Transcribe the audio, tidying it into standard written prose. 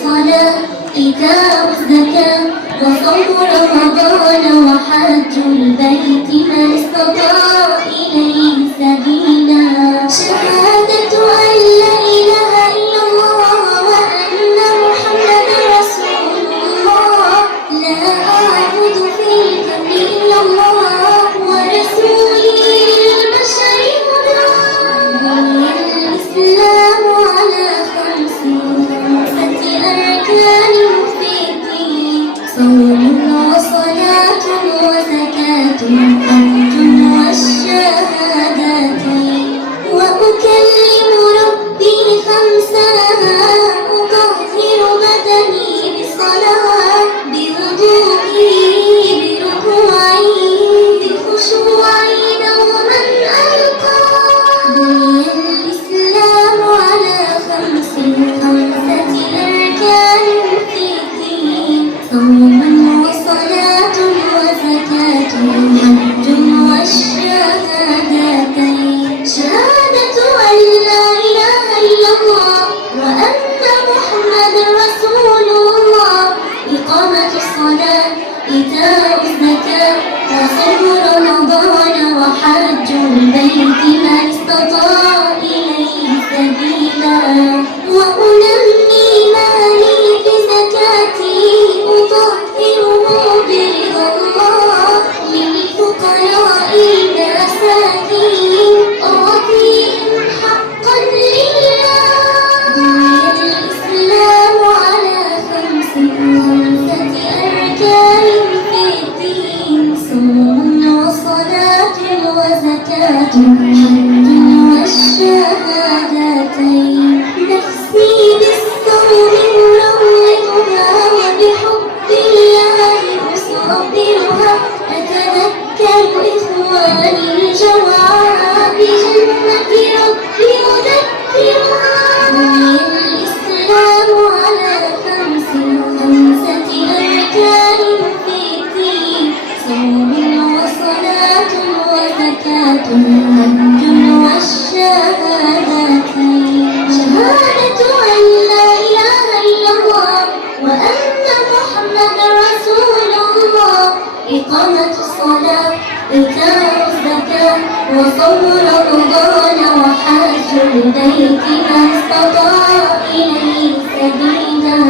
الصلاة إيتاء الزكاة وصوم رمضان وحج البيت من استطاع إليه سبيلا شهادة أن لا إله إلا الله وأن محمدا رسول الله لا أعبد في الكون إلا الله ورسوله للبشر هدى بني الإسلام على خمسة أركان في الدين صوم وصلاة وزكاة حج والشهادتين وأكلم ربي خمسا أطهر بدني بصلاة بوضوئي بركوعي بخشوعي دوما ألقى بني الإسلام على خمسة أركان في الدين صوم وصلاة وزكاة حج والشهادتين شهادة أن لا إله إلا الله وأن محمدا رسول الله إقامة الصلاة إيتاء الزكاة وصوم رمضان وحج البيت من استطاع إليه سبيلا وأنمي مالي بزكاتي أطهره برضا الله للفقراء المساكين أعطيهم حقا لله بني الإسلام على خمسة أركان في الدين صوم وصلاة وزكاة حج والشهادتين نفسي بالصوم أروضها وبحب الله أصابرها أتذكر إخواني الجوعى بجنة ربي أذكرها بني الإسلام على خمسة أركان في الدين صوم وصلاة وزكاة حج والشهادتين شهادة أن لا إله إلا الله وأن محمدا رسول الله إقامة الصلاة إيتاء الزكاة وصوم رمضان وحج البيت من استطاع إليه سبيلا